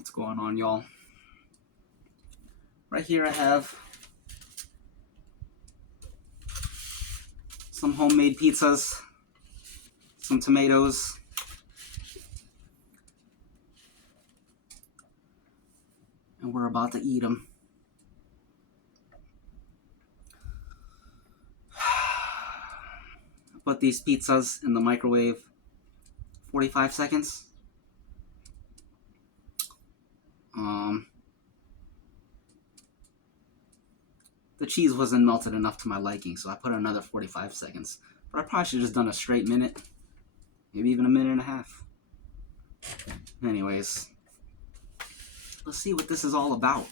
What's going on, y'all? Right here I have some homemade pizzas, some tomatoes, and we're about to eat them. Put these pizzas in the microwave 45 seconds. The cheese wasn't melted enough to my liking, so I put another 45 seconds. But I probably should have just done a straight minute. Maybe even a minute and a half. Anyways, let's see what this is all about.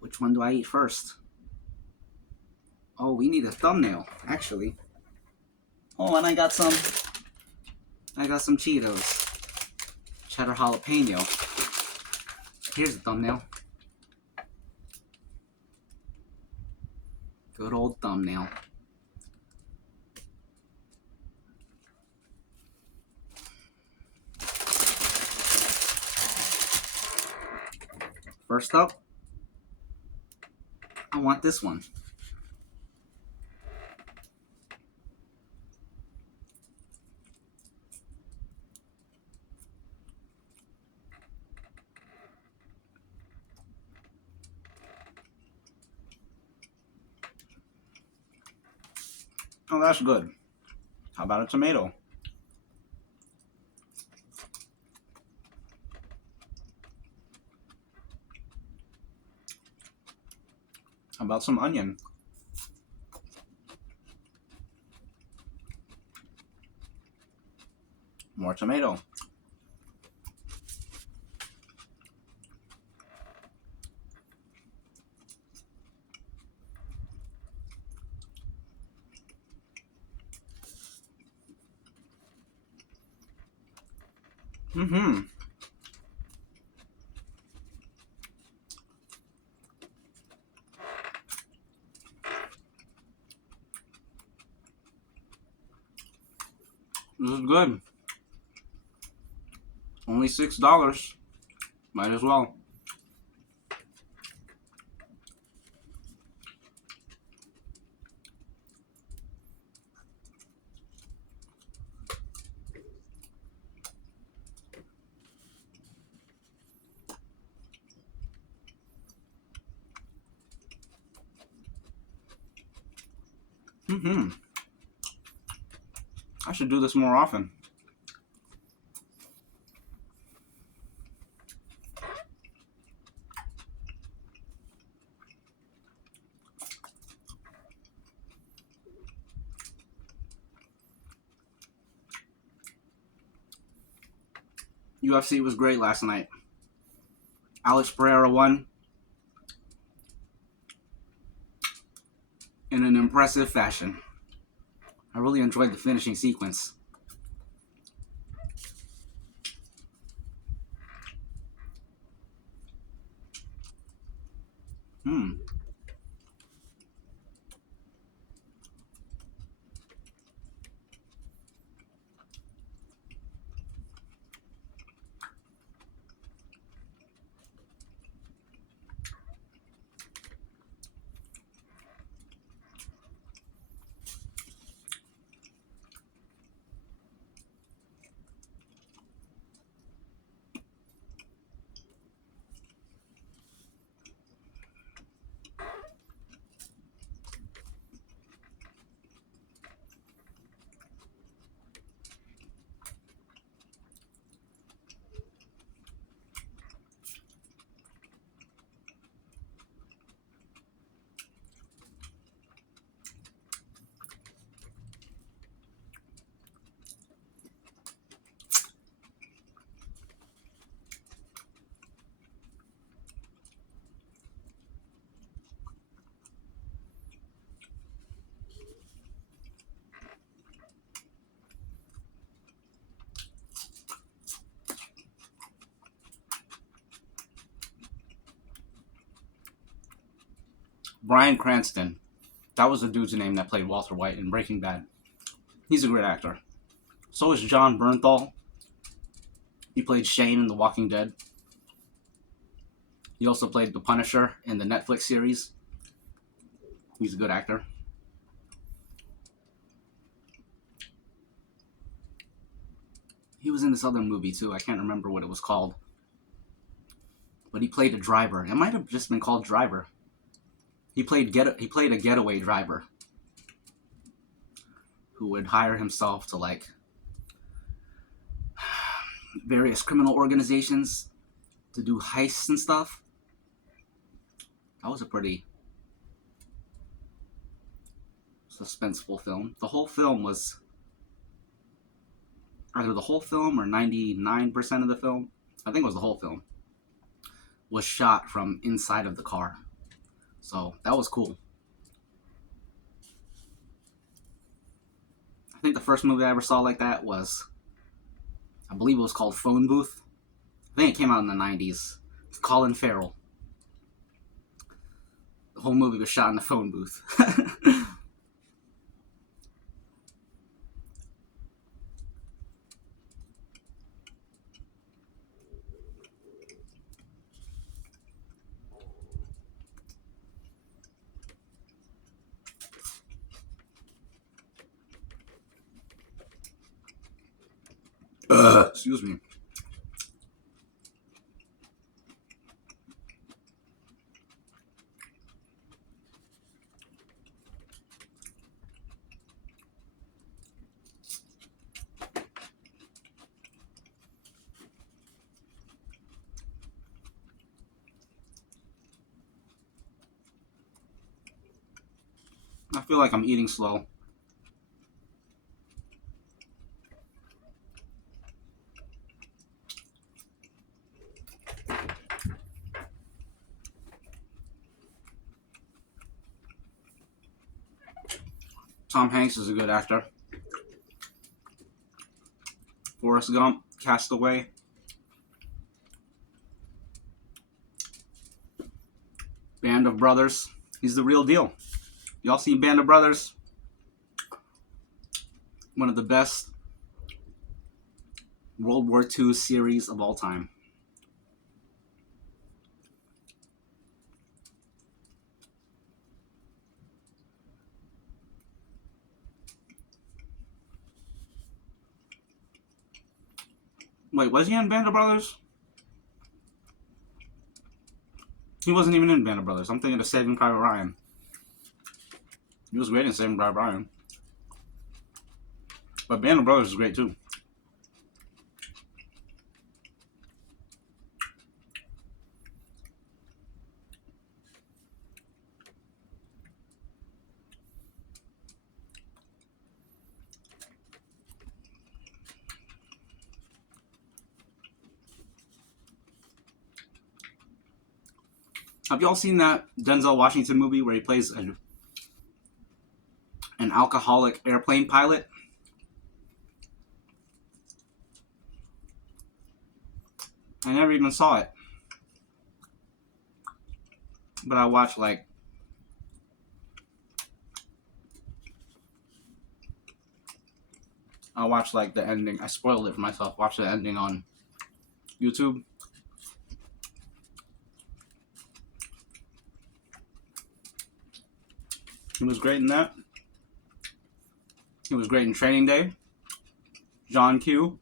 Which one do I eat first? Oh, we need a thumbnail, actually. Oh, and I got some Cheetos. Cheddar jalapeno. Here's the thumbnail. Good old thumbnail. First up, I want this one. Oh, that's good. How about a tomato? How about some onion? More tomato. This is good. Only $6. Might as well. I should do this more often. UFC was great last night. Alex Pereira won in an impressive fashion. I really enjoyed the finishing sequence. Bryan Cranston. That was the dude's name that played Walter White in Breaking Bad. He's a great actor. So is Jon Bernthal. He played Shane in The Walking Dead. He also played the Punisher in the Netflix series. He's a good actor. He was in this other movie too. I can't remember what it was called. But he played a driver. It might have just been called Driver. He played a getaway driver who would hire himself to like various criminal organizations to do heists and stuff. That was a pretty suspenseful film. The whole film was either the whole film or 99% of the film, I think it was the whole film, was shot from inside of the car. So that was cool. I think the first movie I ever saw like that was, I believe it was called Phone Booth. I think it came out in the 90s. It's Colin Farrell. The whole movie was shot in the phone booth. Excuse me. I feel like I'm eating slow. Tom Hanks is a good actor. Forrest Gump, Castaway. Band of Brothers. He's the real deal. Y'all seen Band of Brothers? One of the best World War II series of all time. Wait, was he in Band of Brothers? He wasn't even in Band of Brothers. I'm thinking of Saving Private Ryan. He was great in Saving Private Ryan. But Band of Brothers is great too. Have y'all seen that Denzel Washington movie where he plays an alcoholic airplane pilot? I never even saw it. But I watched like the ending. I spoiled it for myself. Watched the ending on YouTube. He was great in that. He was great in Training Day. John Q.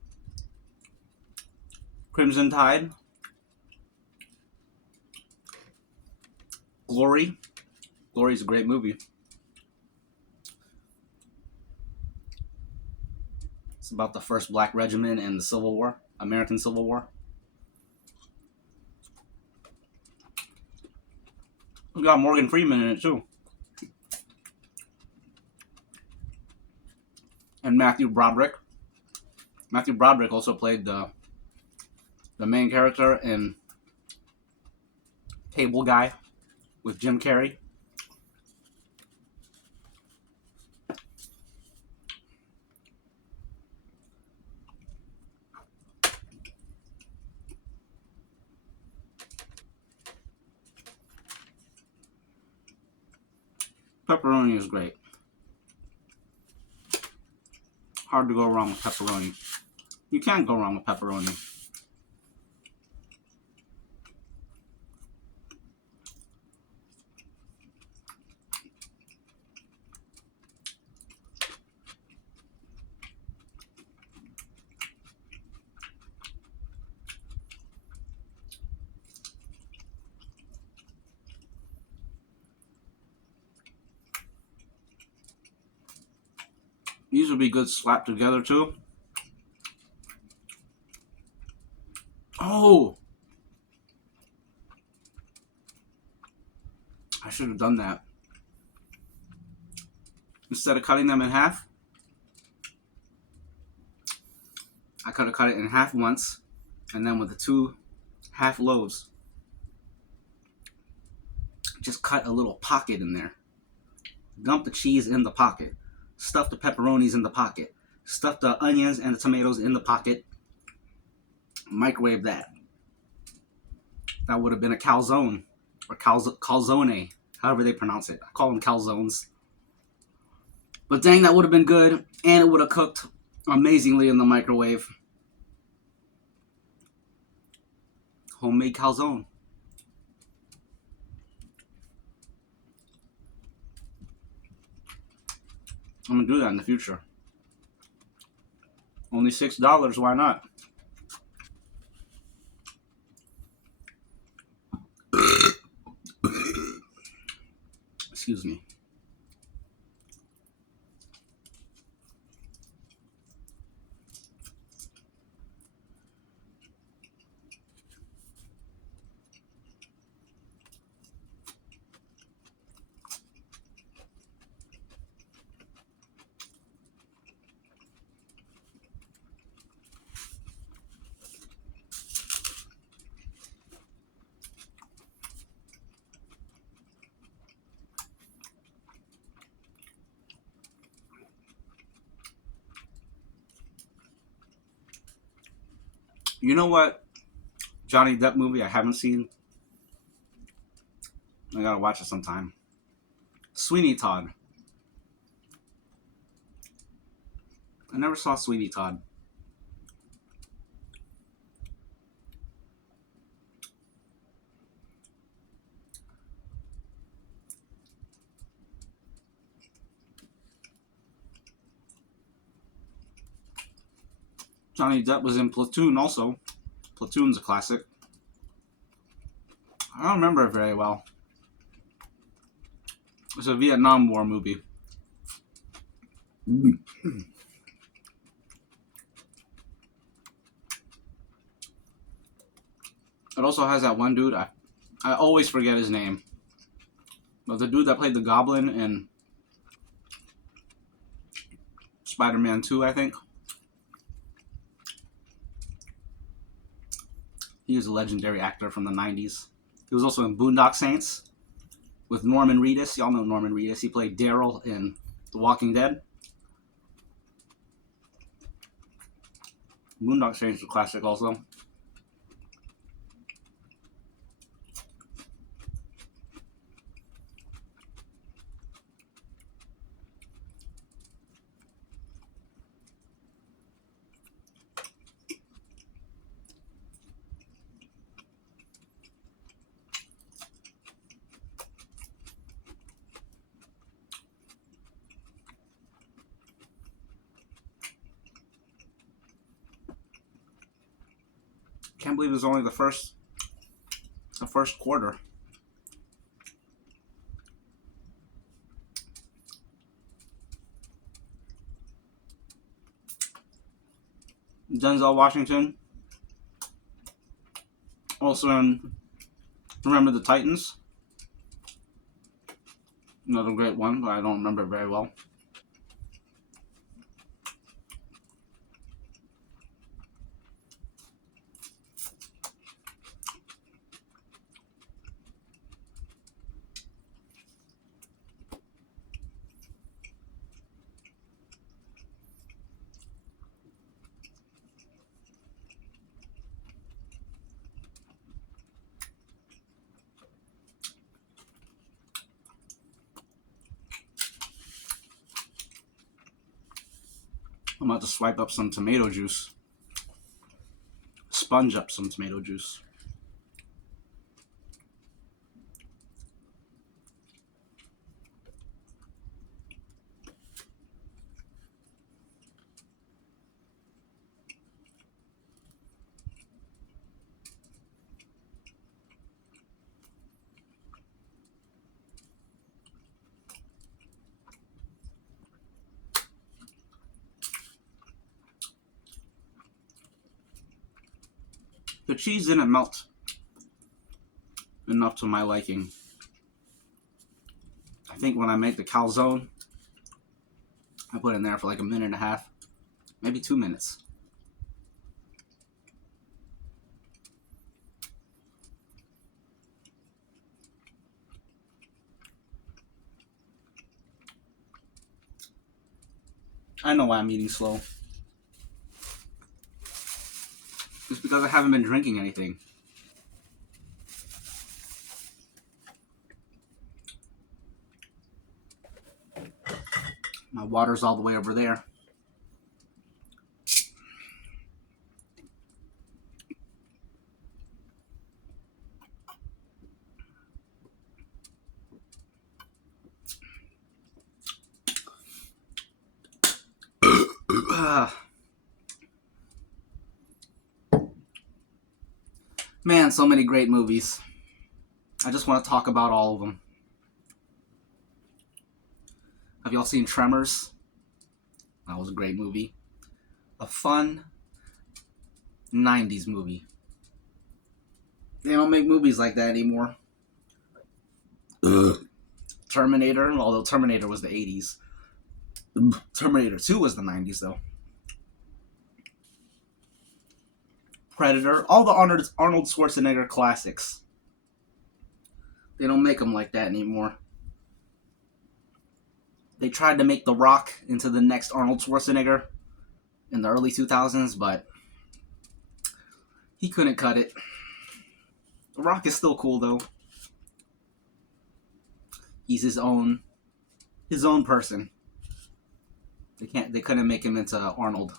Crimson Tide. Glory. Glory's a great movie. It's about the first Black Regiment in the Civil War, American Civil War. We got Morgan Freeman in it too. And Matthew Broderick. Matthew Broderick also played the main character in Cable Guy with Jim Carrey. Pepperoni is great. Hard to go wrong with pepperoni. You can't go wrong with pepperoni. These would be good slapped together too. Oh, I should have done that. Instead of cutting them in half, I could have cut it in half once, and then with the two half loaves, just cut a little pocket in there. Dump the cheese in the pocket. Stuff the pepperonis in the pocket. Stuff the onions and the tomatoes in the pocket. Microwave that. That would have been a calzone. Or calzone. However they pronounce it. I call them calzones. But dang, that would have been good. And it would have cooked amazingly in the microwave. Homemade calzone. I'm going to do that in the future. Only $6. Why not? Excuse me. You know what Johnny Depp movie I haven't seen? I gotta watch it sometime. Sweeney Todd. I never saw Sweeney Todd. Johnny Depp was in Platoon also. Platoon's a classic. I don't remember it very well. It's a Vietnam War movie. It also has that one dude. I always forget his name. But the dude that played the Goblin in Spider-Man 2, I think. He was a legendary actor from the 90s. He was also in Boondock Saints with Norman Reedus. Y'all know Norman Reedus. He played Daryl in The Walking Dead. Boondock Saints is a classic also. Can't believe it was only the first quarter. Denzel Washington, also in Remember the Titans. Another great one, but I don't remember it very well. I'm about to swipe up some tomato juice. Sponge up some tomato juice. The cheese didn't melt enough to my liking. I think when I made the calzone, I put it in there for like a minute and a half, maybe 2 minutes. I know why I'm eating slow. It's because I haven't been drinking anything. My water's all the way over there. Man, so many great movies. I just want to talk about all of them. Have y'all seen Tremors? That was a great movie. A fun 90s movie. They don't make movies like that anymore. Terminator, although Terminator was the 80s. Terminator 2 was the 90s, though. Predator, all the Arnold Schwarzenegger classics. They don't make them like that anymore. They tried to make The Rock into the next Arnold Schwarzenegger in the early 2000s, but he couldn't cut it. The Rock is still cool, though. He's his own person. They couldn't make him into Arnold.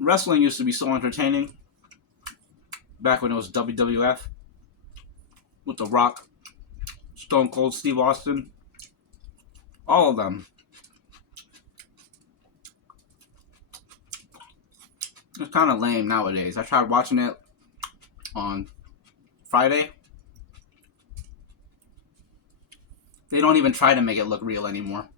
Wrestling used to be so entertaining back when it was WWF with The Rock, Stone Cold Steve Austin, all of them. It's kind of lame nowadays. I tried watching it on Friday. They don't even try to make it look real anymore.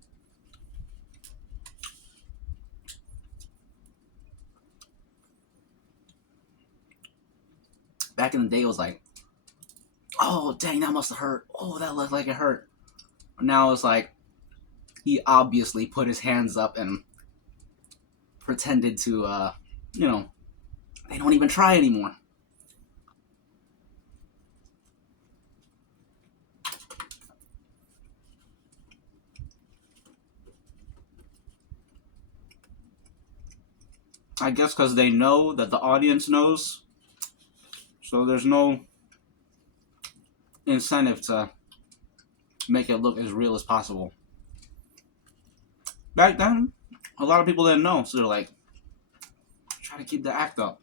Back in the day, it was like, oh, dang, that must have hurt. Oh, that looked like it hurt. Now it's like, he obviously put his hands up and pretended to, they don't even try anymore. I guess because they know that the audience knows. So there's no incentive to make it look as real as possible. Back then, a lot of people didn't know. So they're like, try to keep the act up.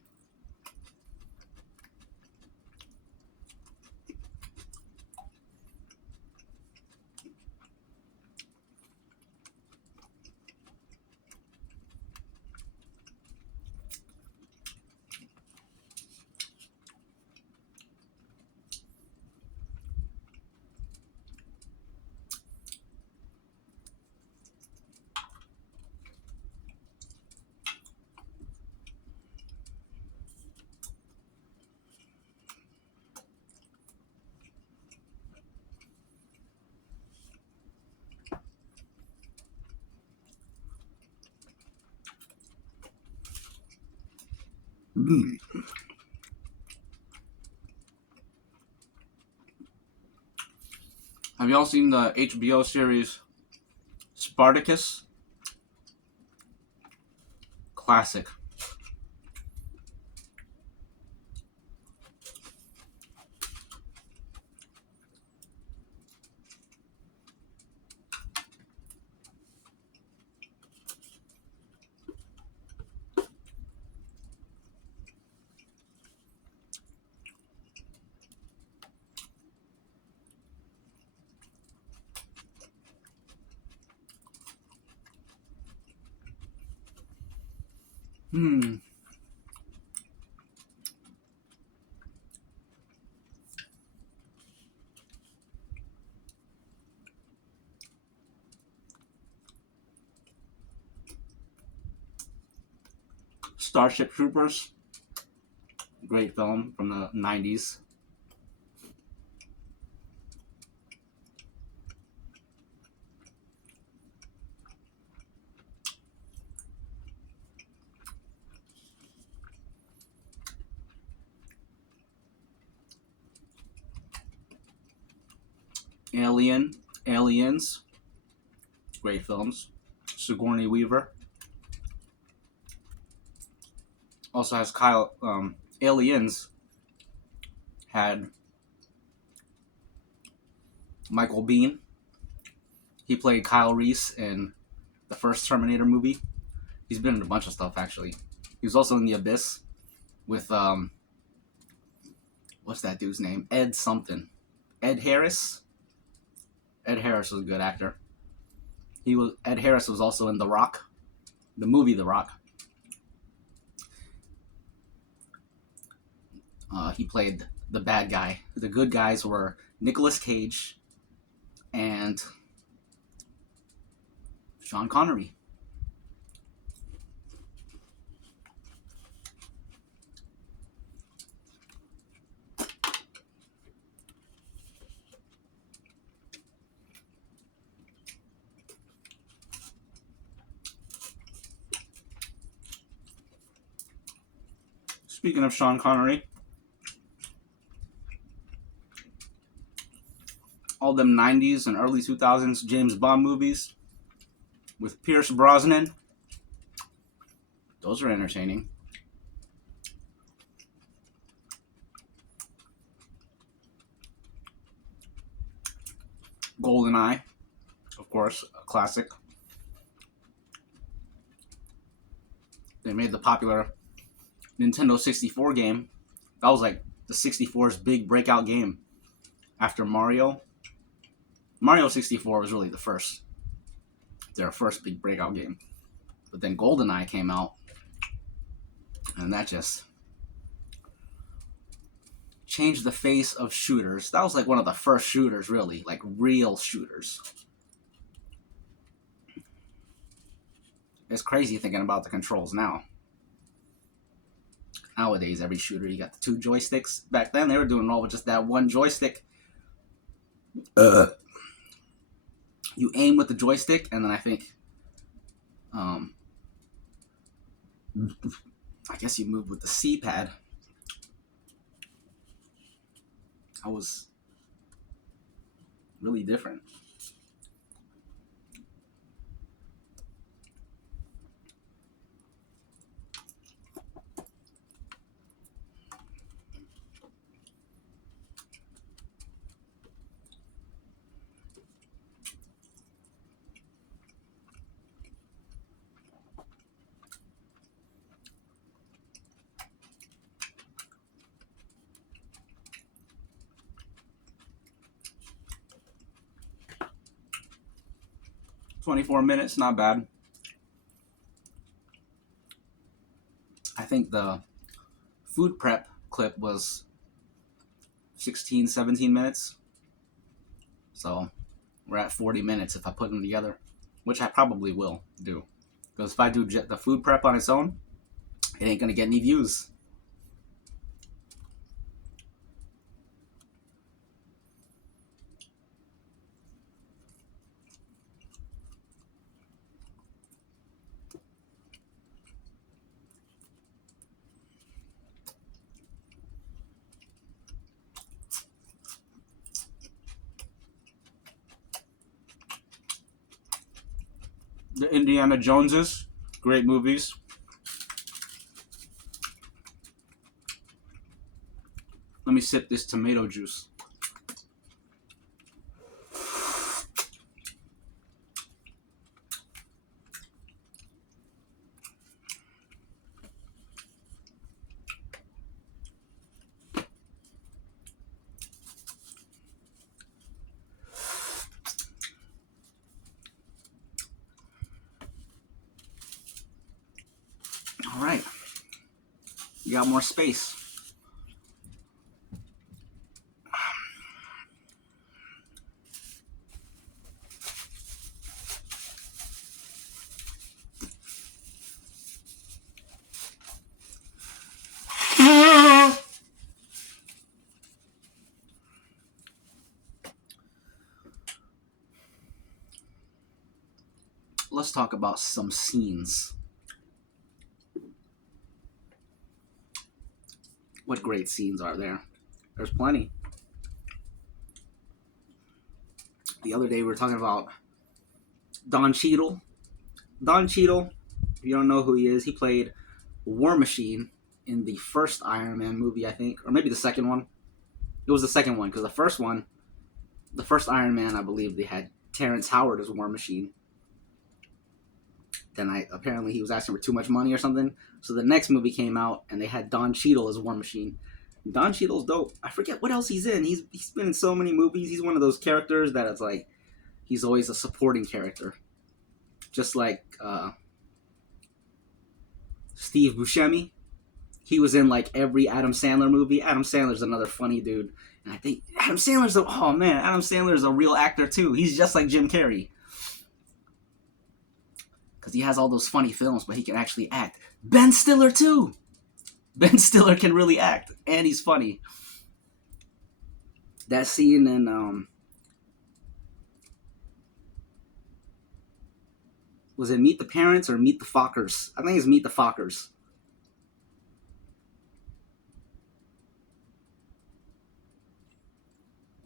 Have y'all seen the HBO series Spartacus? Classic. Starship Troopers. Great film from the 90s. Aliens. Great films. Sigourney Weaver. Also has Aliens had Michael Biehn. He played Kyle Reese in the first Terminator movie. He's been in a bunch of stuff, actually. He was also in The Abyss with, what's that dude's name? Ed something. Ed Harris? Ed Harris was a good actor. Ed Harris was also in The Rock, the movie The Rock. He played the bad guy. The good guys were Nicolas Cage and Sean Connery. Speaking of Sean Connery, all them 90s and early 2000s James Bond movies with Pierce Brosnan, those are entertaining. GoldenEye, of course, a classic. They made the popular Nintendo 64 game. That was like the 64's big breakout game after Mario. Mario 64 was really their first big breakout game. But then GoldenEye came out, and that just changed the face of shooters. That was like one of the first shooters, really, like real shooters. It's crazy thinking about the controls now. Nowadays, every shooter, you got the 2 joysticks. Back then, they were doing it all with just that 1 joystick. You aim with the joystick, and then I think, I guess you move with the C-pad. That was really different. $24, not bad. I think the food prep clip was 16, 17 minutes. So we're at 40 minutes if I put them together, which I probably will do. Because if I do the food prep on its own, it ain't going to get any views. The Indiana Joneses, great movies. Let me sip this tomato juice. All right, you got more space. let's talk about some scenes. What great scenes are there? There's plenty. The other day we were talking about Don Cheadle. Don Cheadle, if you don't know who he is, he played War Machine in the first Iron Man movie, I think, or maybe the second one. It was the second one, because the first one, the first Iron Man, I believe they had Terrence Howard as War Machine. Then apparently he was asking for too much money or something. So the next movie came out and they had Don Cheadle as War Machine. Don Cheadle's dope. I forget what else he's in. He's been in so many movies. He's one of those characters that it's like he's always a supporting character, just like Steve Buscemi. He was in like every Adam Sandler movie. Adam Sandler's another funny dude, and I think Adam Sandler's Adam Sandler's a real actor too. He's just like Jim Carrey because he has all those funny films, but he can actually act. Ben Stiller too. Ben Stiller can really act, and he's funny. That scene in was it Meet the Parents or Meet the Fockers? I think it's Meet the Fockers.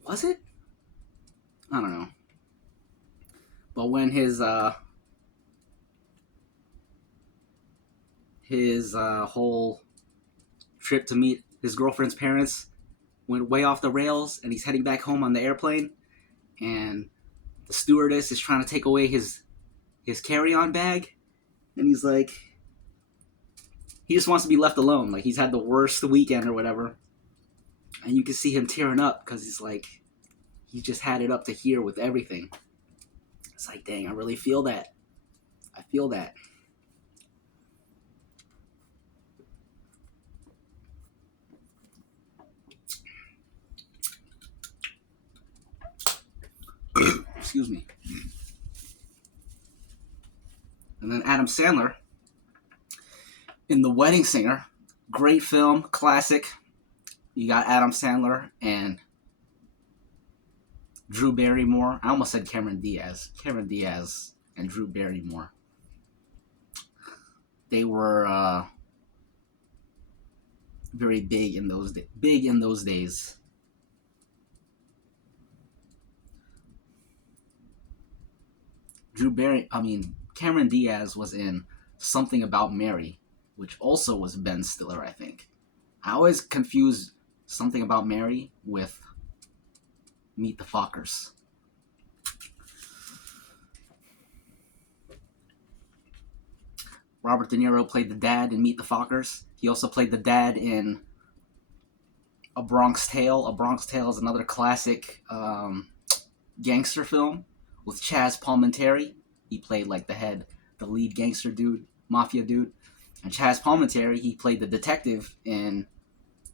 Was it? I don't know. But when his whole trip to meet his girlfriend's parents went way off the rails, and he's heading back home on the airplane, and the stewardess is trying to take away his carry-on bag, and he's like, he just wants to be left alone. Like, he's had the worst weekend or whatever, and you can see him tearing up because he's like, he just had it up to here with everything. It's like, dang, I really feel that. I feel that. Excuse me. And then Adam Sandler in The Wedding Singer. Great film, classic. You got Adam Sandler and Drew Barrymore. I almost said Cameron Diaz. Cameron Diaz and Drew Barrymore. They were very big in those days. Cameron Diaz was in Something About Mary, which also was Ben Stiller, I think. I always confuse Something About Mary with Meet the Fockers. Robert De Niro played the dad in Meet the Fockers. He also played the dad in A Bronx Tale. A Bronx Tale is another classic gangster film with Chaz Palminteri. He played like the lead gangster dude, mafia dude. And Chaz Palminteri, he played the detective in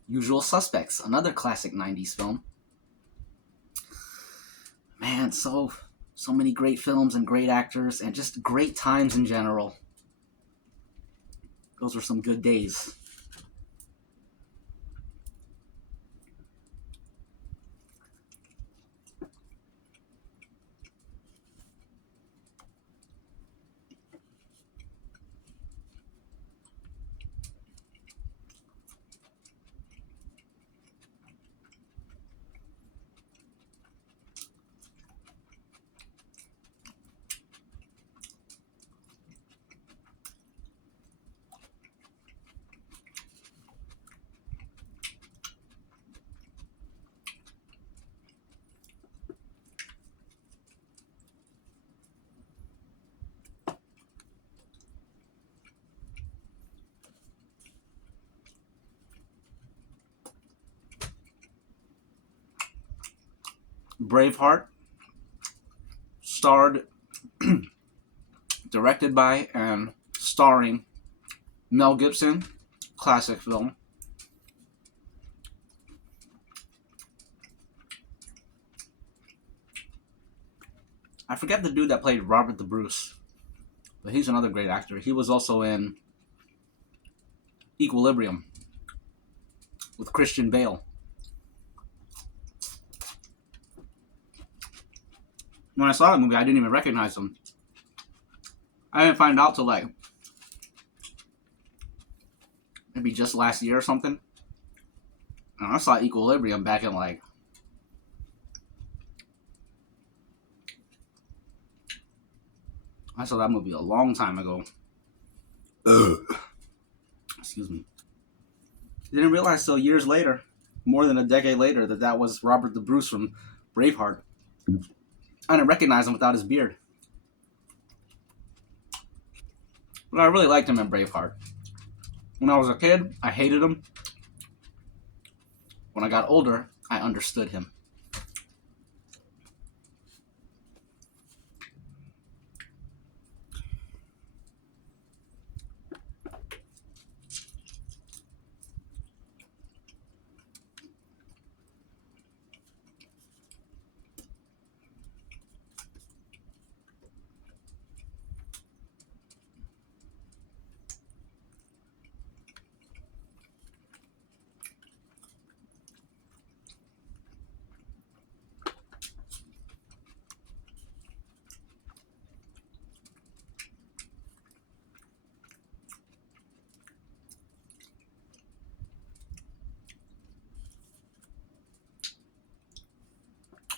Usual Suspects, another classic 90s film. Man, so many great films and great actors and just great times in general. Those were some good days. Braveheart, starred, directed by, and starring Mel Gibson. Classic film. I forget the dude that played Robert the Bruce, but he's another great actor. He was also in Equilibrium with Christian Bale. When I saw that movie, I didn't even recognize him. I didn't find out till like maybe just last year or something. And I saw Equilibrium back in like I saw that movie a long time ago. Excuse me. Didn't realize till years later, more than a decade later, that was Robert the Bruce from Braveheart. I didn't recognize him without his beard. But I really liked him in Braveheart. When I was a kid, I hated him. When I got older, I understood him.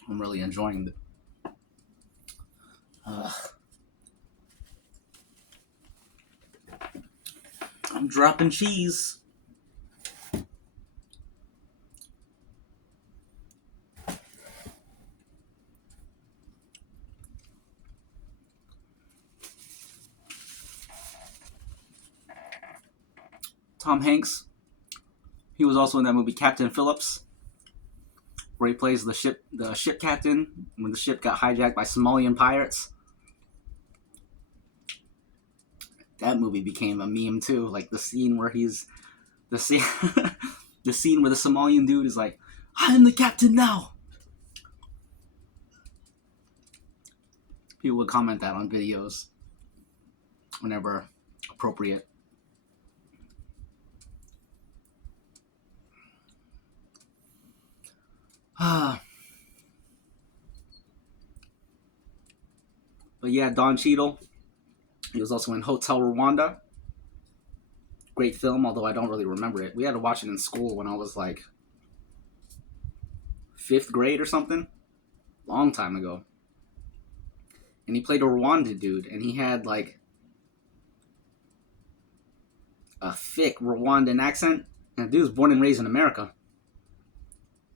I'm really enjoying it. I'm dropping cheese. Tom Hanks. He was also in that movie Captain Phillips, where he plays the ship captain when the ship got hijacked by Somalian pirates. That movie became a meme too, like the scene where he's the scene the scene where the Somalian dude is like, "I'm the captain now." People would comment that on videos whenever appropriate. But yeah, Don Cheadle. He was also in Hotel Rwanda. Great film, although I don't really remember it. We had to watch it in school when I was like 5th grade or something. Long time ago. And he played a Rwanda dude, and he had like a thick Rwandan accent. And the dude was born and raised in America.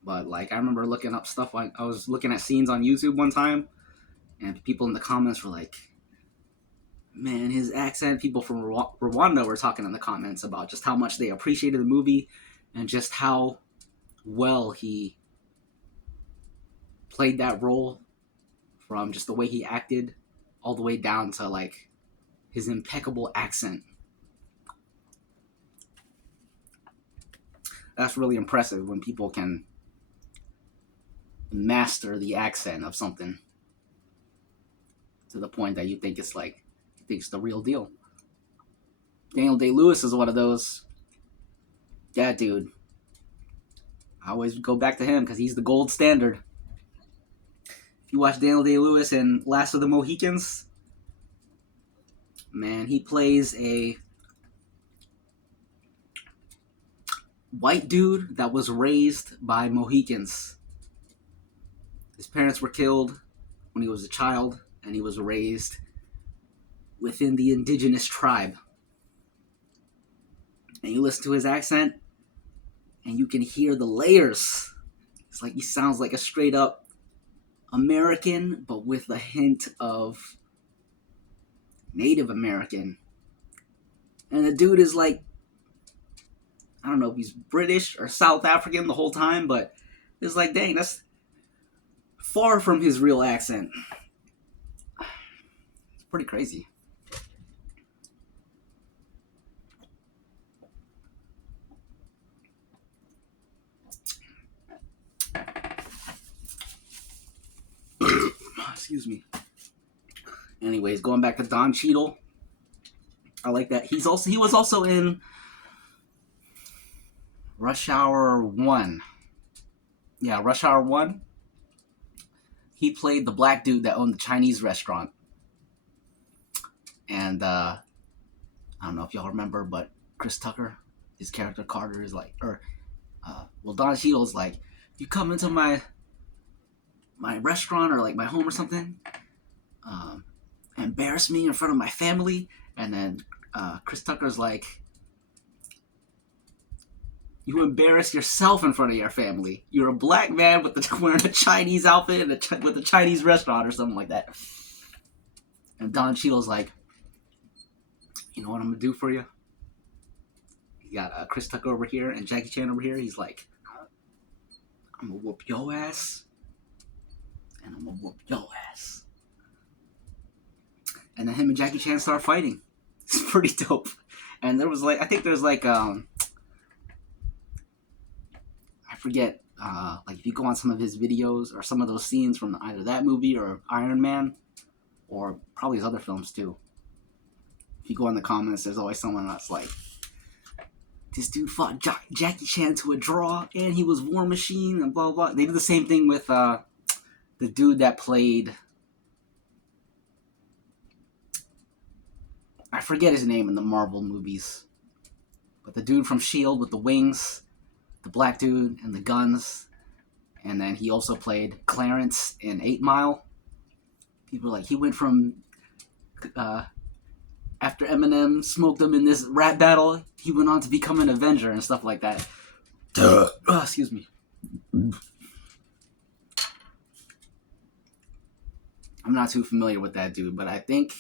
But like I remember looking up stuff, like I was looking at scenes on YouTube one time, and people in the comments were like, man, his accent. People from Rwanda were talking in the comments about just how much they appreciated the movie and just how well he played that role, from just the way he acted all the way down to like his impeccable accent. That's really impressive when people can master the accent of something to the point that you think it's like, you think it's the real deal. Daniel Day-Lewis is one of those. Yeah, dude. I always go back to him because he's the gold standard. If you watch Daniel Day-Lewis in Last of the Mohicans, man, he plays a white dude that was raised by Mohicans. His parents were killed when he was a child, and he was raised within the indigenous tribe. And you listen to his accent, and you can hear the layers. It's like he sounds like a straight up American, but with a hint of Native American. And the dude is like, I don't know if he's British or South African the whole time, but it's like, dang, that's far from his real accent. It's pretty crazy. Excuse me. Anyways, going back to Don Cheadle, I like that. He was also in Rush Hour 1. Yeah, Rush Hour 1. He played the black dude that owned the Chinese restaurant. And I don't know if y'all remember, but Chris Tucker, his character Carter is like, well, Don Cheadle's like, you come into my restaurant or like my home or something, um, embarrass me in front of my family, and then Chris Tucker's like, you embarrass yourself in front of your family. You're a black man with wearing a Chinese outfit with a Chinese restaurant or something like that. And Don Cheadle's like, you know what I'm gonna do for you? You got Chris Tucker over here and Jackie Chan over here. He's like, I'm gonna whoop your ass, and I'm gonna whoop your ass. And then him and Jackie Chan start fighting. It's pretty dope. And there was like, I think there's like, I forget, like if you go on some of his videos or some of those scenes from either that movie or Iron Man, or probably his other films too. If you go in the comments, there's always someone that's like, this dude fought Jackie Chan to a draw, and he was War Machine, and blah, blah. They did the same thing with the dude that played, I forget his name in the Marvel movies, but the dude from S.H.I.E.L.D. with the wings, the black dude and the guns, and then he also played Clarence in 8 Mile. People are like, he went from, after Eminem smoked him in this rap battle, he went on to become an Avenger and stuff like that. Excuse me. I'm not too familiar with that dude, but I think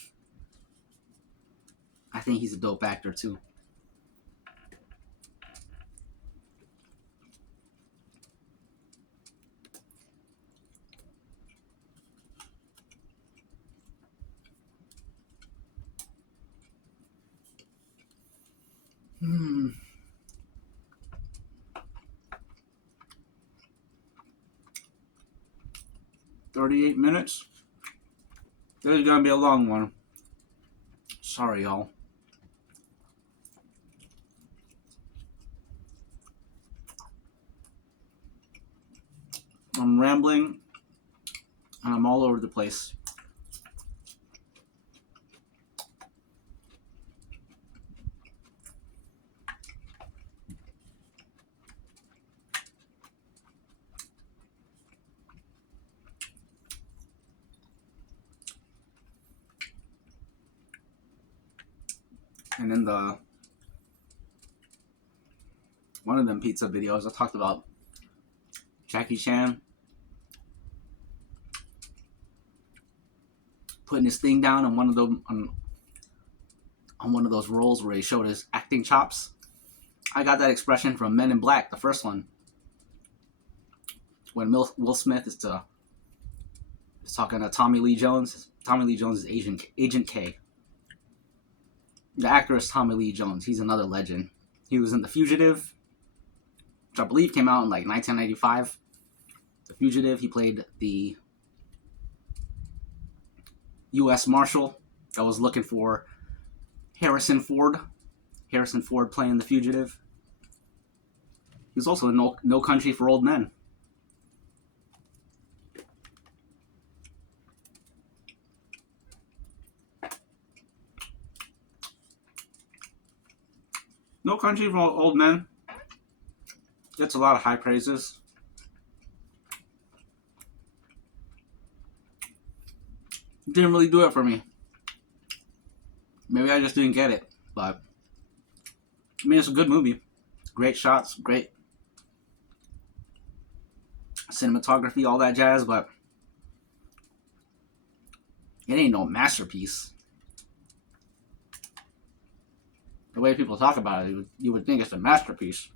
he's a dope actor too. Hmm. 38 minutes? This is gonna be a long one. Sorry, y'all. I'm rambling, and I'm all over the place. And in one of them pizza videos, I talked about Jackie Chan putting his thing down on one of the on one of those roles where he showed his acting chops. I got that expression from Men in Black, the first one, when Will Smith is talking to Tommy Lee Jones. Tommy Lee Jones is Agent K. The actor is Tommy Lee Jones. He's another legend. He was in The Fugitive, which I believe came out in like 1995. The Fugitive, he played the U.S. Marshal that was looking for Harrison Ford. Harrison Ford playing The Fugitive. He was also in No Country for Old Men. No Country for Old Men gets a lot of high praises. Didn't really do it for me. Maybe I just didn't get it, but I mean, it's a good movie. Great shots, great cinematography, all that jazz, but it ain't no masterpiece. The way people talk about it, you would think it's a masterpiece.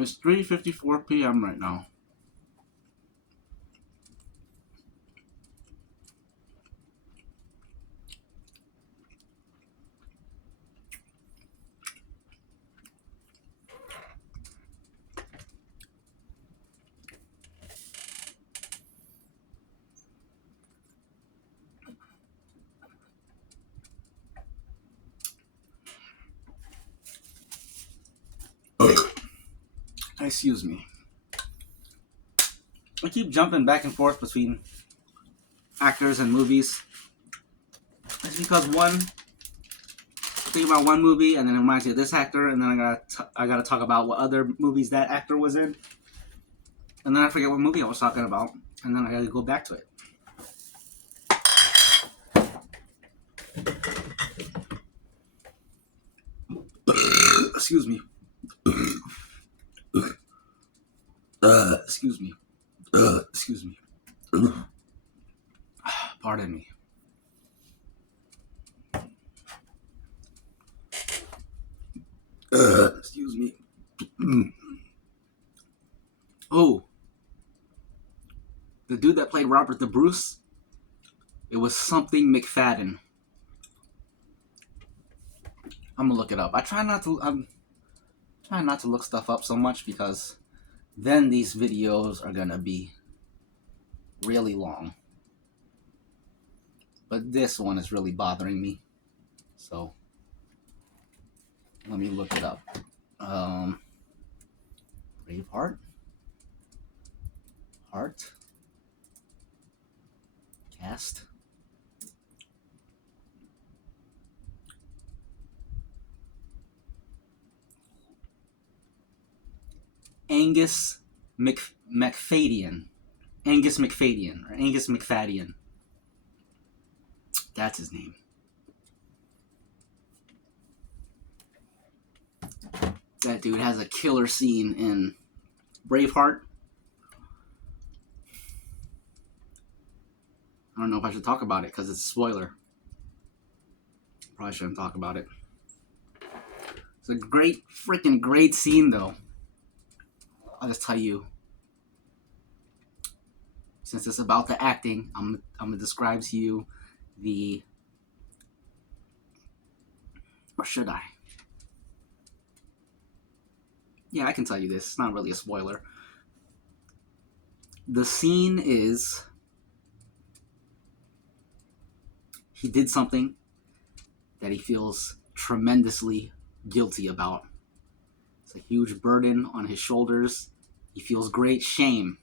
It's 3:54 p.m. right now. Excuse me. I keep jumping back and forth between actors and movies. It's because one, think about one movie and then it reminds me of this actor, and then I gotta talk about what other movies that actor was in, and then I forget what movie I was talking about, and then I gotta go back to it. Excuse me. Excuse me. Excuse me. Pardon me. Excuse me. Oh, the dude that played Robert the Bruce, it was something McFadden. I'm gonna look it up. I try not to. I'm trying not to look stuff up so much because then these videos are gonna be really long. But this one is really bothering me, so let me look it up. Braveheart, Heart, cast. Angus McFadden. Angus McFadden, or Angus McFadden. That's his name. That dude has a killer scene in Braveheart. I don't know if I should talk about it because it's a spoiler. Probably shouldn't talk about it. It's a freaking great scene, though. I'll just tell you. Since it's about the acting, I'm gonna describe to you the. Or should I? Yeah, I can tell you this. It's not really a spoiler. The scene is he did something that he feels tremendously guilty about. It's a huge burden on his shoulders. He feels great shame.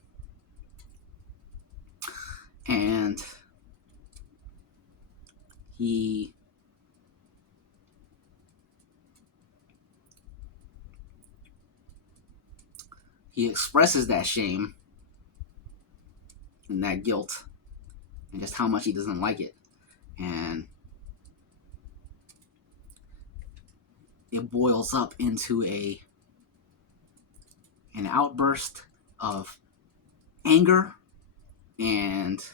And he expresses that shame and that guilt and just how much he doesn't like it. And it boils up into an outburst of anger and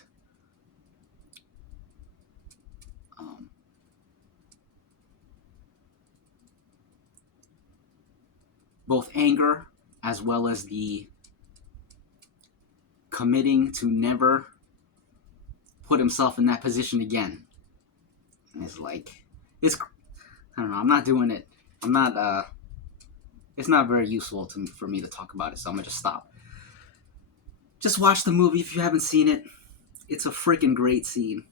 both anger as well as the committing to never put himself in that position again. And it's like, I don't know, I'm not doing it. It's not very useful for me to talk about it, so I'm gonna just stop. Just watch the movie if you haven't seen it. It's a freaking great scene.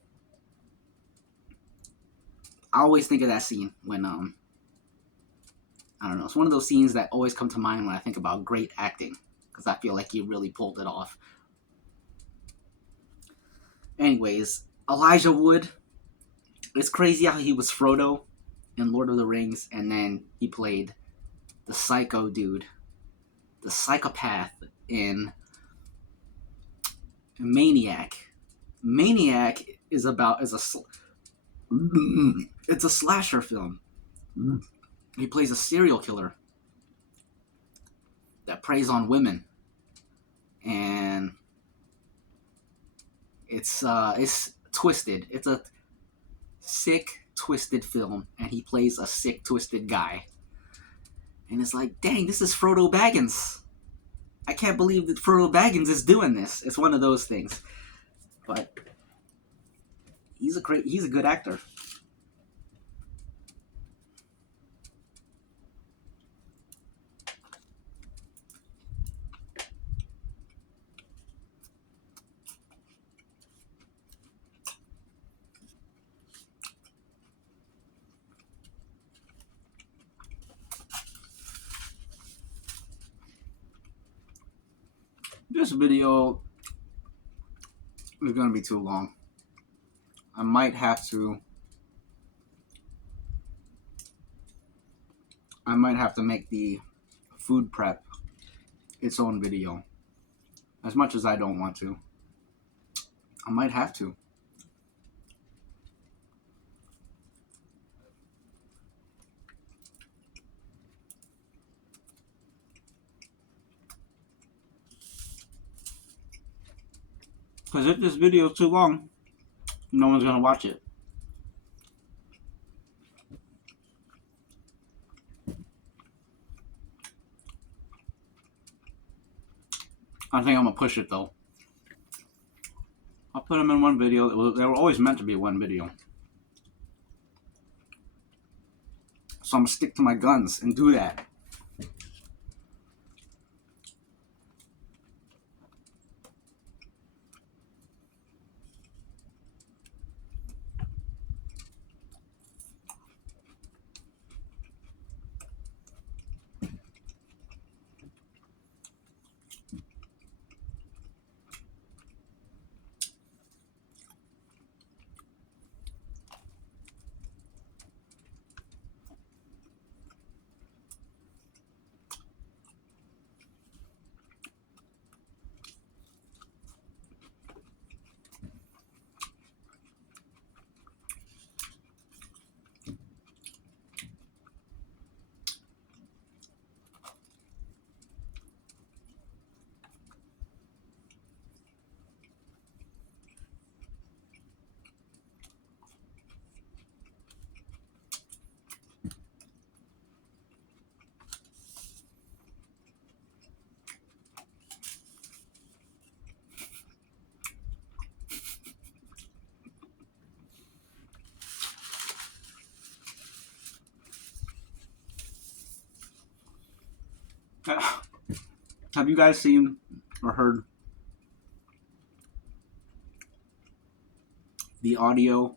I always think of that scene when, I don't know, it's one of those scenes that always come to mind when I think about great acting, because I feel like he really pulled it off. Anyways, Elijah Wood, it's crazy how he was Frodo in Lord of the Rings, and then he played the psycho dude, the psychopath in Maniac. Maniac is it's a slasher film. He plays a serial killer that preys on women, and it's twisted. It's a sick, twisted film, and he plays a sick, twisted guy. And it's like, dang, this is Frodo Baggins. I can't believe that Frodo Baggins is doing this. It's one of those things. But he's a good actor. This video is going to be too long. I might have to make the food prep its own video. As much as I don't want to. I might have to. Because if this video is too long, no one's going to watch it. I think I'm going to push it though. I'll put them in one video. They were always meant to be one video. So I'm going to stick to my guns and do that. Have you guys seen or heard the audio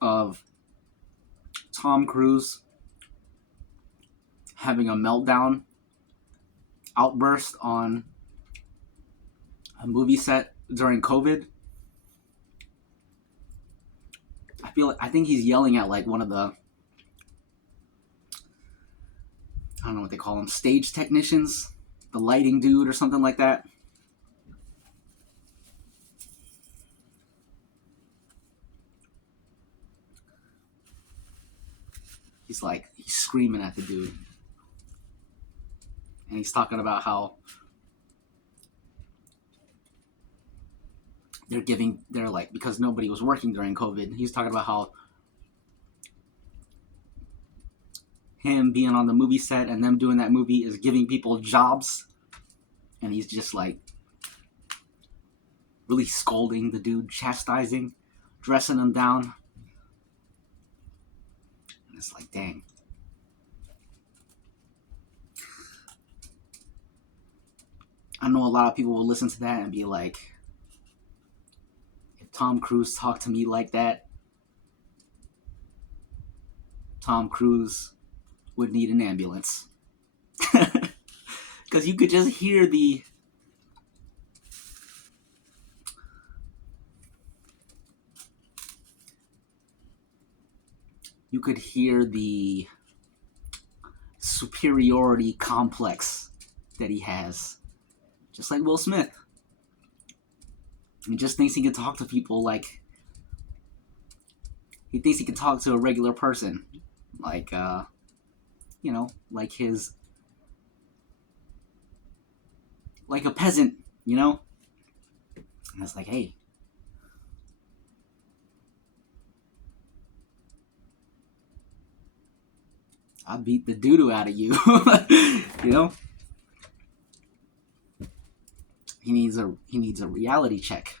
of Tom Cruise having a meltdown outburst on a movie set during COVID? I think he's yelling at like one of the, I don't know what they call them, stage technicians, the lighting dude or something like that. He's screaming at the dude. And he's talking about how they're like, because nobody was working during COVID, he's talking about how him being on the movie set and them doing that movie is giving people jobs. And he's just like really scolding the dude, chastising, dressing him down. And it's like, dang. I know a lot of people will listen to that and be like, if Tom Cruise talked to me like that, Tom Cruise would need an ambulance. Because you could just hear the superiority complex that he has. Just like Will Smith. He just thinks he can talk to people like he thinks he can talk to a regular person. Like like his, like a peasant, And it's like, hey, I beat the doo doo out of you. You know, he needs a reality check.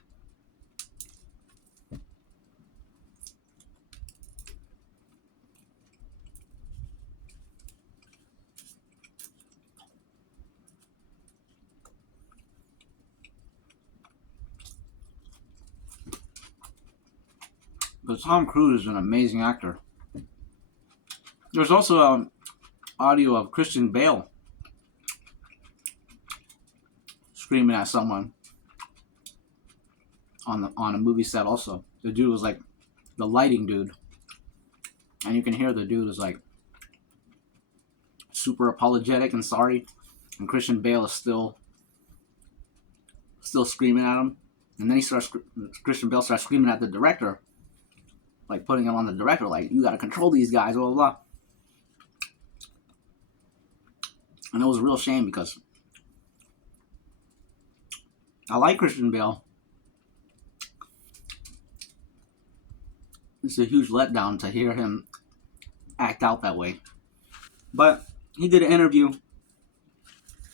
But Tom Cruise is an amazing actor. There's also audio of Christian Bale screaming at someone on a movie set. Also, the dude was like the lighting dude, and you can hear the dude is like super apologetic and sorry, and Christian Bale is still screaming at him, and then Christian Bale starts screaming at the director, like putting him on the director, like you got to control these guys, blah blah blah. And it was a real shame because I like Christian Bale. It's a huge letdown to hear him act out that way. But he did an interview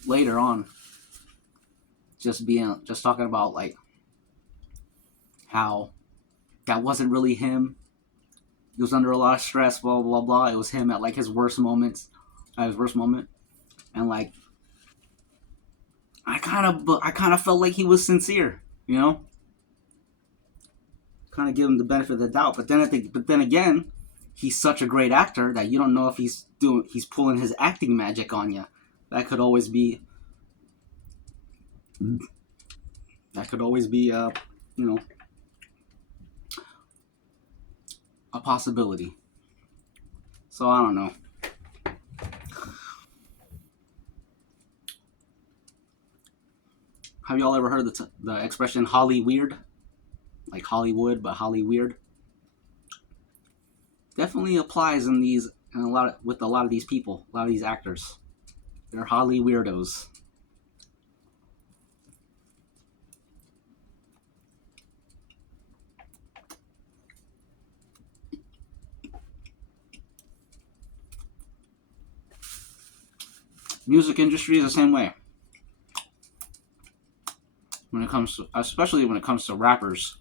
later on, just talking about like how that wasn't really him. He was under a lot of stress, blah blah blah. It was him at like his worst moments, at his worst moment, and like I kind of felt like he was sincere, you know. Kind of give him the benefit of the doubt, but then again, he's such a great actor that you don't know if he's pulling his acting magic on you. That could always be you know, a possibility. So I don't know. Have y'all ever heard the expression "Holly weird"? Like Hollywood, but Holly weird. Definitely applies with a lot of these people, a lot of these actors. They're Holly weirdos. Music industry is the same way. Especially when it comes to rappers.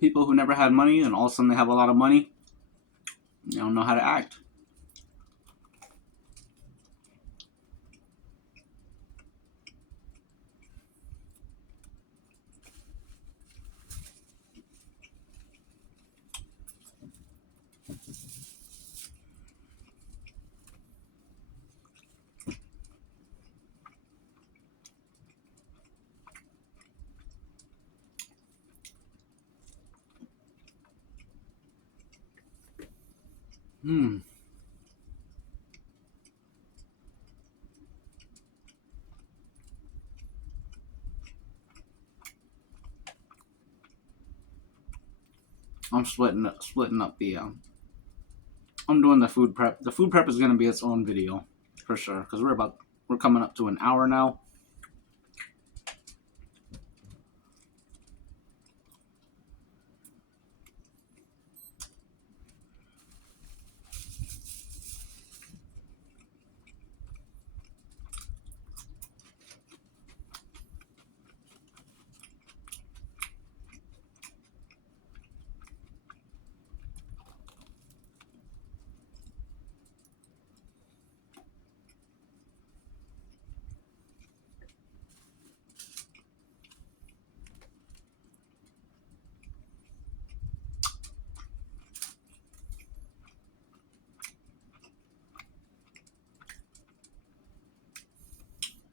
People who never had money and all of a sudden they have a lot of money, they don't know how to act. Hmm. I'm splitting up the. I'm doing the food prep. The food prep is gonna be its own video, for sure, because we're coming up to an hour now.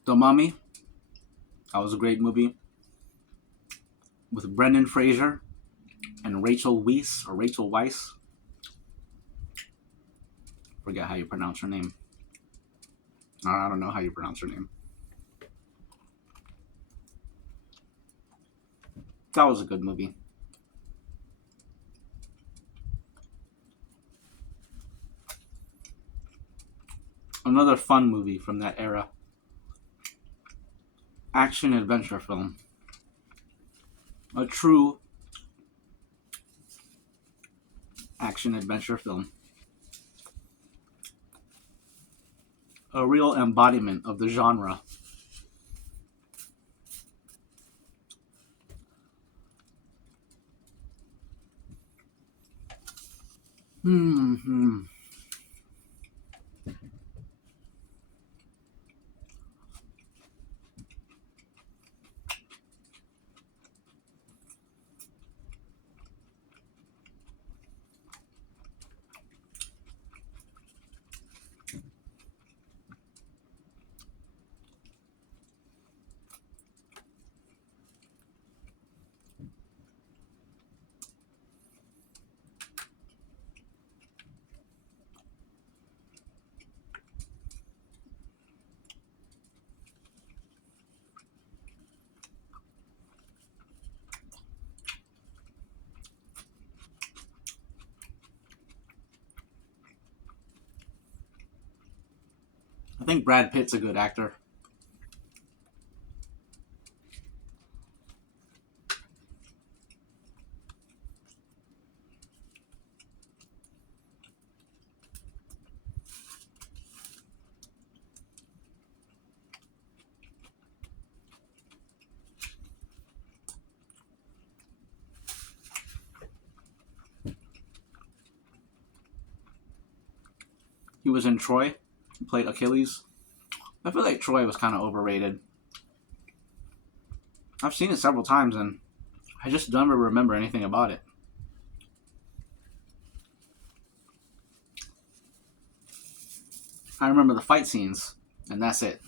The Mummy. That was a great movie with Brendan Fraser and Rachel Weisz. Forget how you pronounce her name. I don't know how you pronounce her name. That was a good movie. Another fun movie from that era. action adventure film. A true action adventure film. A real embodiment of the genre. Hmm. I think Brad Pitt's a good actor. He was in Troy. He played Achilles. I feel like Troy was kind of overrated. I've seen it several times and I just don't remember anything about it. I remember the fight scenes, and that's it.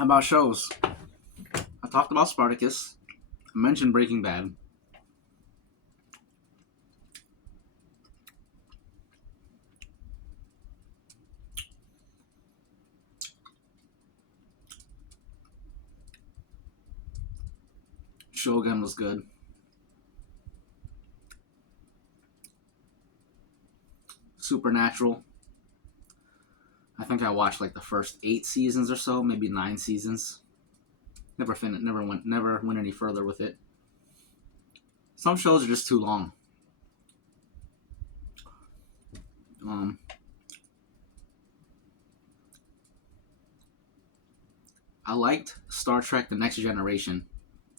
How about shows? I talked about Spartacus. I mentioned Breaking Bad. Shogun was good. Supernatural. I think I watched like the first 8 seasons or so, maybe 9 seasons. Never went any further with it. Some shows are just too long. Um, I liked Star Trek: The Next Generation.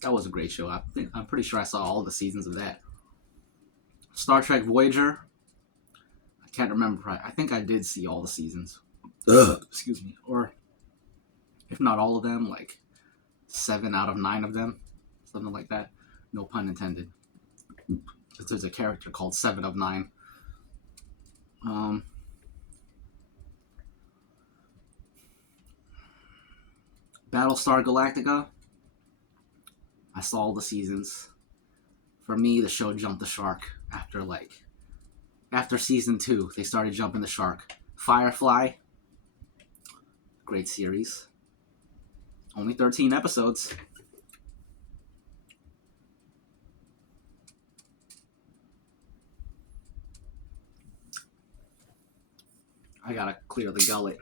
That was a great show. I'm pretty sure I saw all the seasons of that. Star Trek Voyager. I can't remember. I think I did see all the seasons. Excuse me. Or if not all of them, like 7 out of 9 of them, something like that. No pun intended. There's a character called 7 of 9. Um, Battlestar Galactica. I saw all the seasons. For me, the show jumped the shark after season 2. They started jumping the shark. Firefly. Great series. Only 13 episodes. I gotta clear the gullet.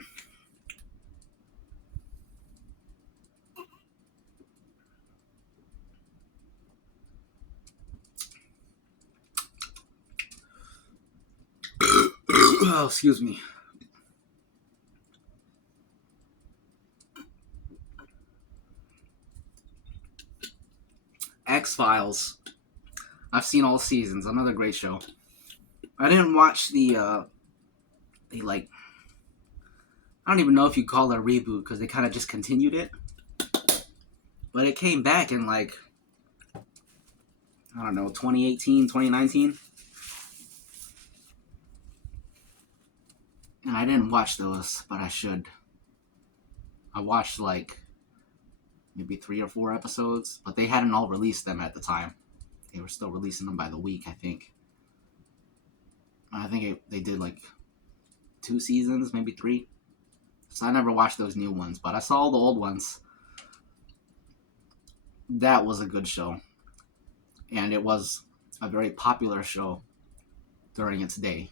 Oh, excuse me. X-Files. I've seen all seasons. Another great show. I didn't watch like, I don't even know if you call it a reboot because they kind of just continued it. But it came back in like, I don't know, 2018, 2019. And I didn't watch those, but I should. I watched like maybe 3 or 4 episodes, but they hadn't all released them at the time. They were still releasing them by the week, I think. They did like 2 seasons, maybe 3. So I never watched those new ones, but I saw all the old ones. That was a good show. And it was a very popular show during its day.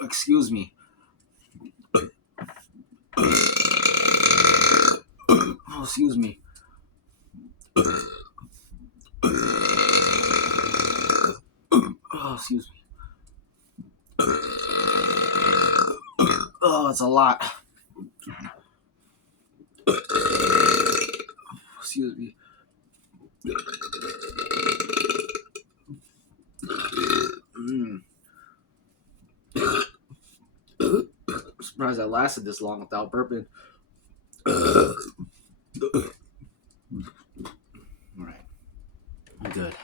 Excuse me. Oh, excuse me. Oh, excuse me. Oh, it's a lot. Excuse me. I'm surprised I lasted this long without burping. Alright. I'm good.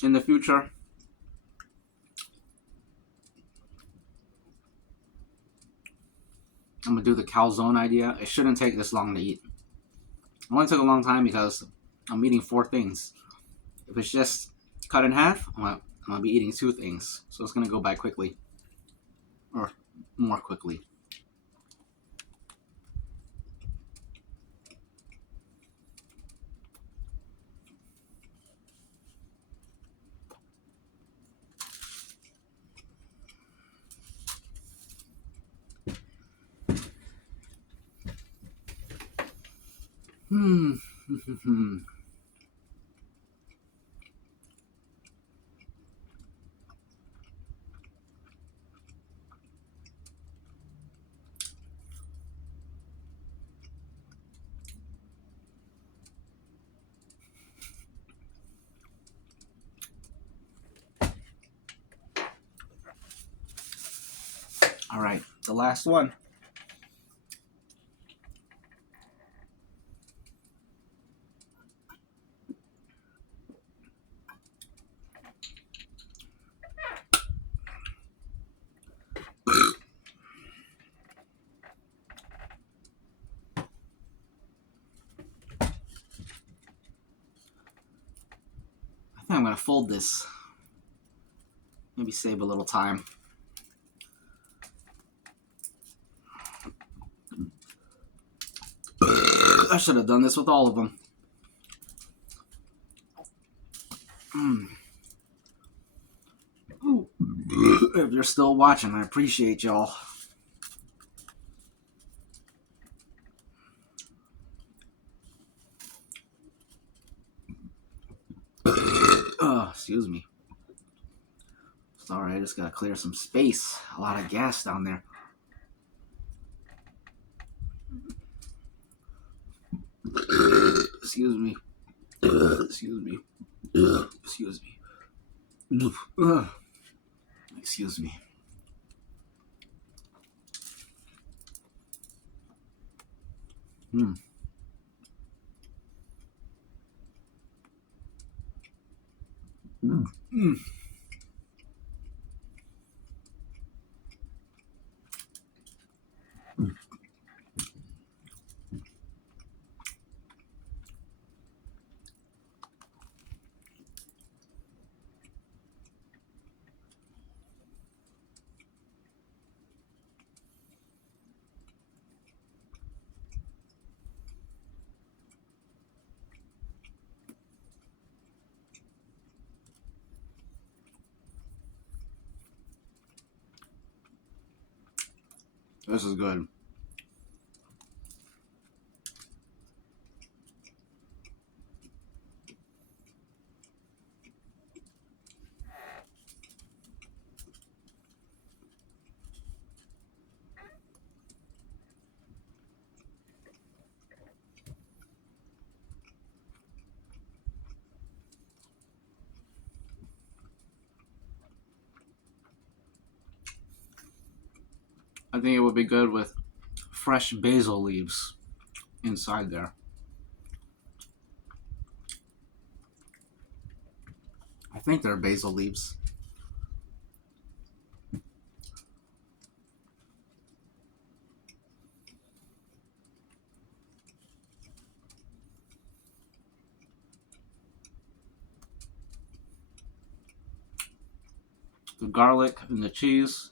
In the future, I'm gonna do the calzone idea. It shouldn't take this long to eat. It only took a long time because I'm eating 4 things. If it's just cut in half, I'm gonna be eating 2 things. So it's gonna go by quickly. Or more quickly. Alright, the last one. I think I'm gonna fold this. Maybe save a little time. I should have done this with all of them. If you're still watching, I appreciate y'all. Excuse me. Sorry, I just gotta clear some space. A lot of gas down there. Excuse me. Excuse me. Excuse me. Excuse me. This is good. I think it would be good with fresh basil leaves inside there. I think they're basil leaves. The garlic and the cheese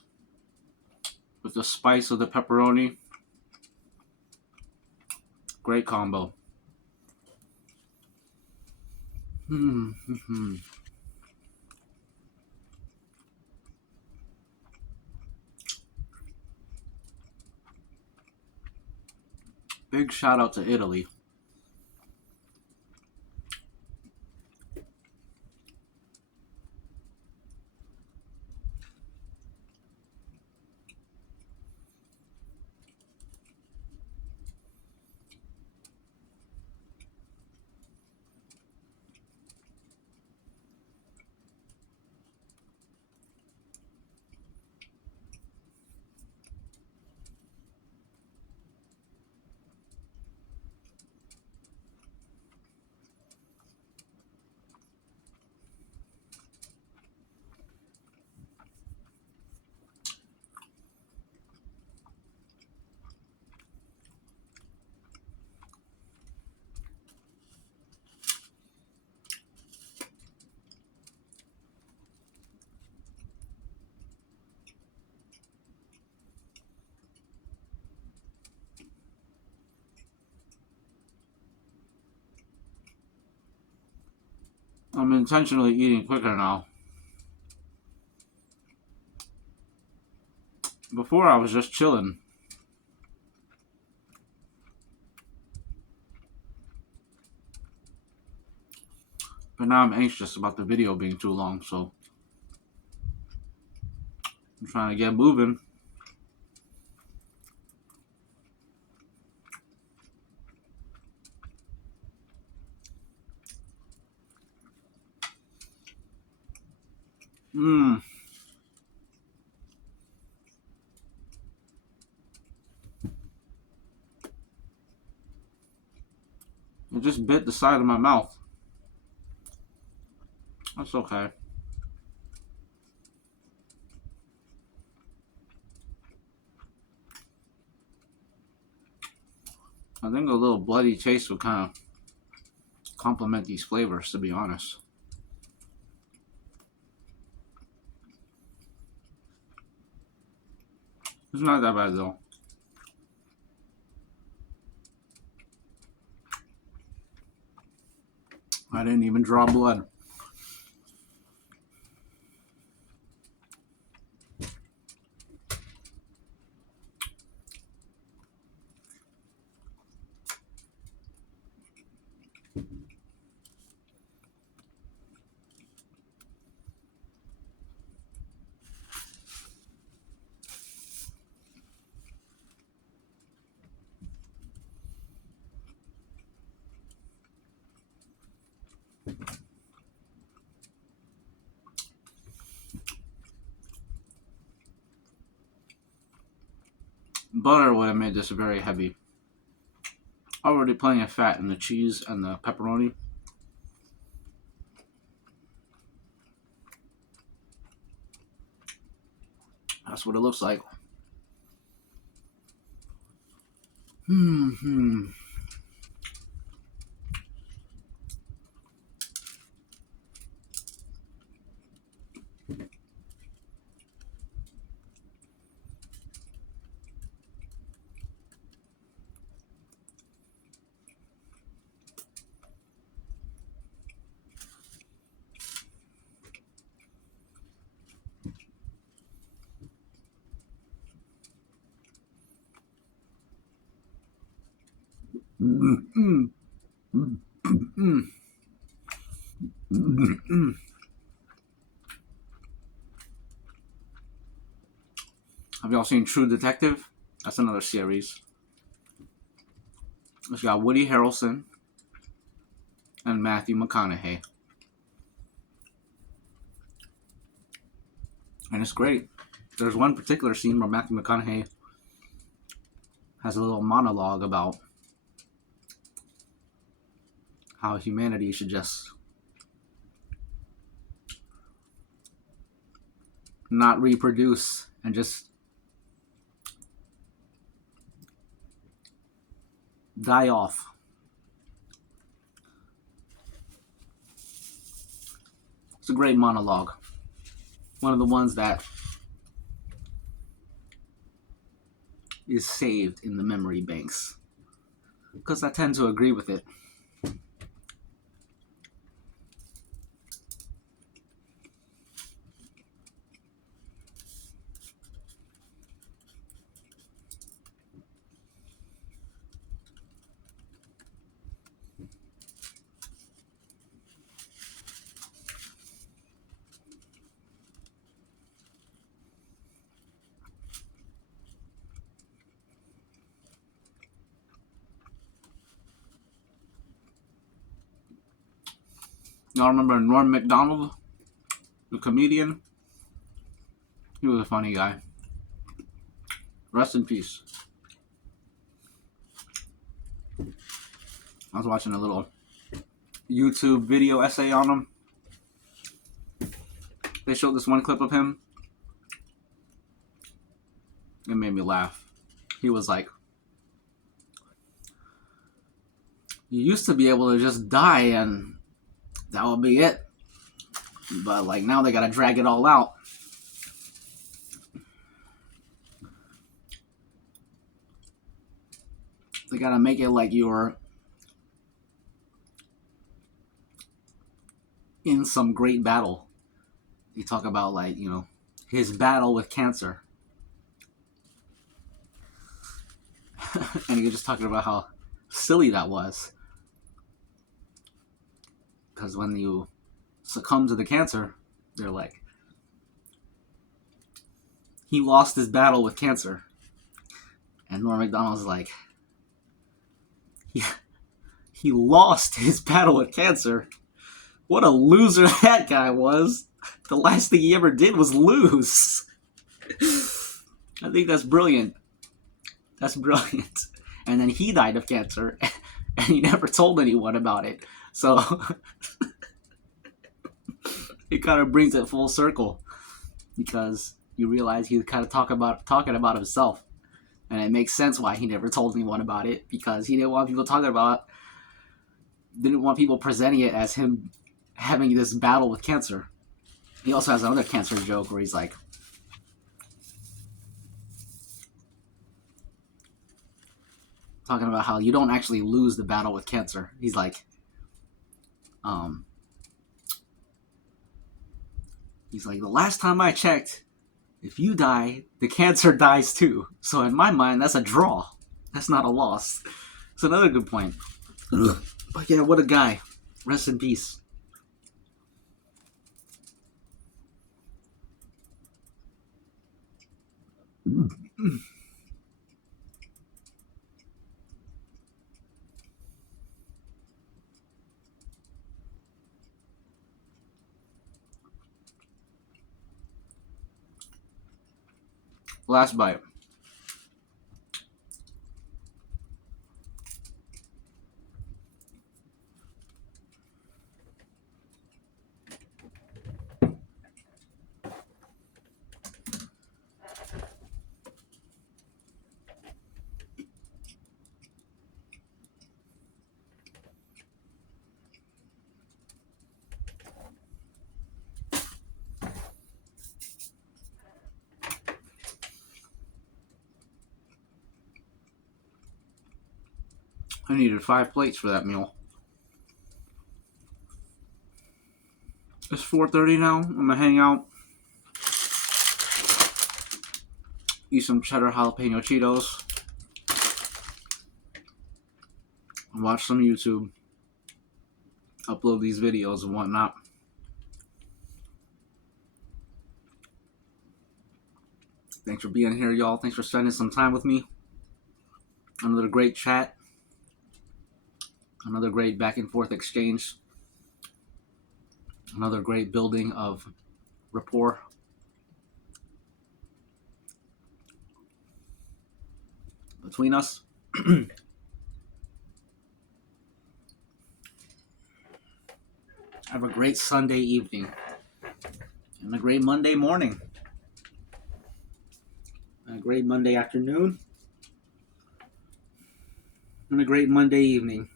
with the spice of the pepperoni. Great combo. Big shout out to Italy. I'm intentionally eating quicker now. Before I was just chilling. But now I'm anxious about the video being too long, so I'm trying to get moving. Mmm. It just bit the side of my mouth. That's okay. I think a little bloody taste would kind of complement these flavors, to be honest. It's not that bad though. I didn't even draw blood. Butter would have made this very heavy. Already plenty of fat in the cheese and the pepperoni. That's what it looks like. Hmm. Mm, mm, mm, mm. Have y'all seen True Detective? That's another series. It's got Woody Harrelson and Matthew McConaughey. And it's great. There's one particular scene where Matthew McConaughey has a little monologue about how humanity should just not reproduce and just die off. It's a great monologue. One of the ones that is saved in the memory banks. Because I tend to agree with it. Y'all remember Norm Macdonald, the comedian? He was a funny guy. Rest in peace. I was watching a little YouTube video essay on him. They showed this one clip of him. It made me laugh. He was like, you used to be able to just die and that would be it. But like now they gotta drag it all out. They gotta make it like you're in some great battle. You talk about like, his battle with cancer. And you're just talking about how silly that was. Because when you succumb to the cancer, they're like, he lost his battle with cancer. And Norm Macdonald's like, he lost his battle with cancer. What a loser that guy was. The last thing he ever did was lose. I think that's brilliant. That's brilliant. And then he died of cancer, and he never told anyone about it. So it kind of brings it full circle, because you realize he was kind of talking about himself, and it makes sense why he never told anyone about it, because he didn't want people didn't want people presenting it as him having this battle with cancer. He also has another cancer joke where he's like, talking about how you don't actually lose the battle with cancer. He's like, the last time I checked, if you die, the cancer dies too. So in my mind, that's a draw. That's not a loss. It's another good point. But yeah, what a guy. Rest in peace. Last bite. I needed 5 plates for that meal. It's 4:30 now. I'm gonna hang out, eat some cheddar jalapeno Cheetos, watch some YouTube, upload these videos and whatnot. Thanks for being here, y'all. Thanks for spending some time with me. Another great chat. Another great back and forth exchange. Another great building of rapport. Between us. Have a great Sunday evening. And a great Monday morning. And a great Monday afternoon. And a great Monday evening.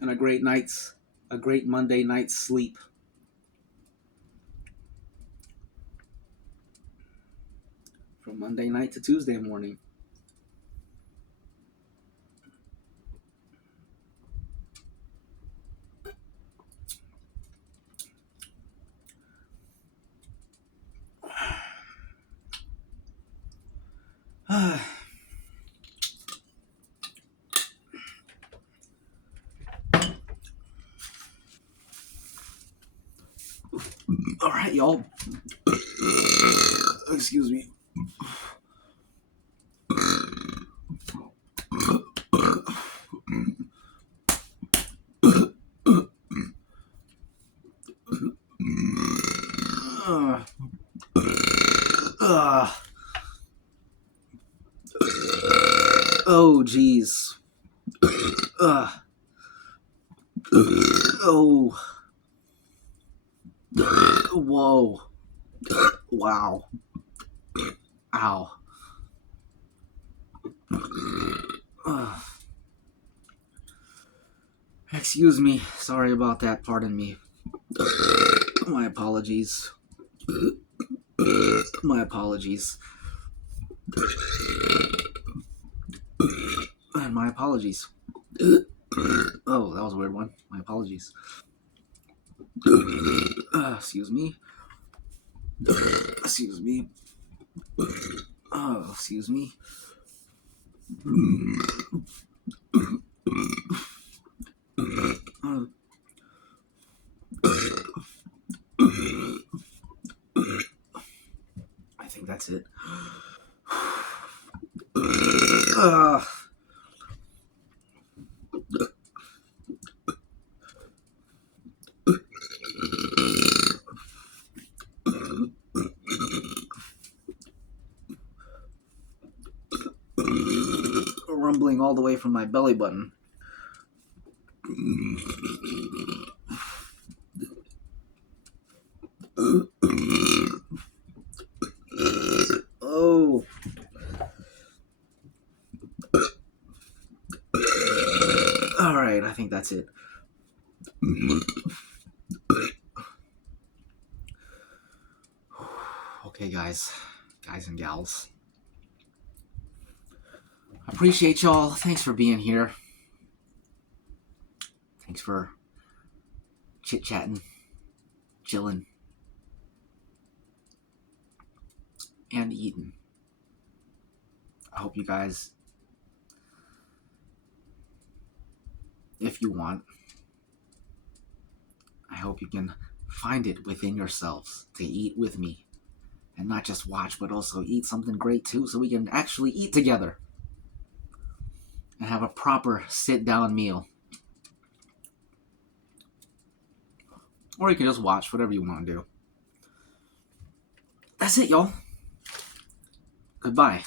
And a great Monday night's sleep. From Monday night to Tuesday morning. All right, y'all. Excuse me. Oh, jeez. Oh. Whoa. Wow. Ow. Excuse me. Sorry about that. Pardon me. My apologies. My apologies. And my apologies. Oh, that was a weird one. My apologies. Excuse me. Excuse me. Oh, excuse me. I think that's it. Rumbling all the way from my belly button. Oh. All right, I think that's it. Okay, guys and gals. Appreciate y'all. Thanks for being here. Thanks for chit-chatting, chilling, and eating. I hope you guys, if you want, I hope you can find it within yourselves to eat with me. And not just watch, but also eat something great too, so we can actually eat together. And have a proper sit-down meal. Or you can just watch, whatever you want to do. That's it, y'all. Goodbye.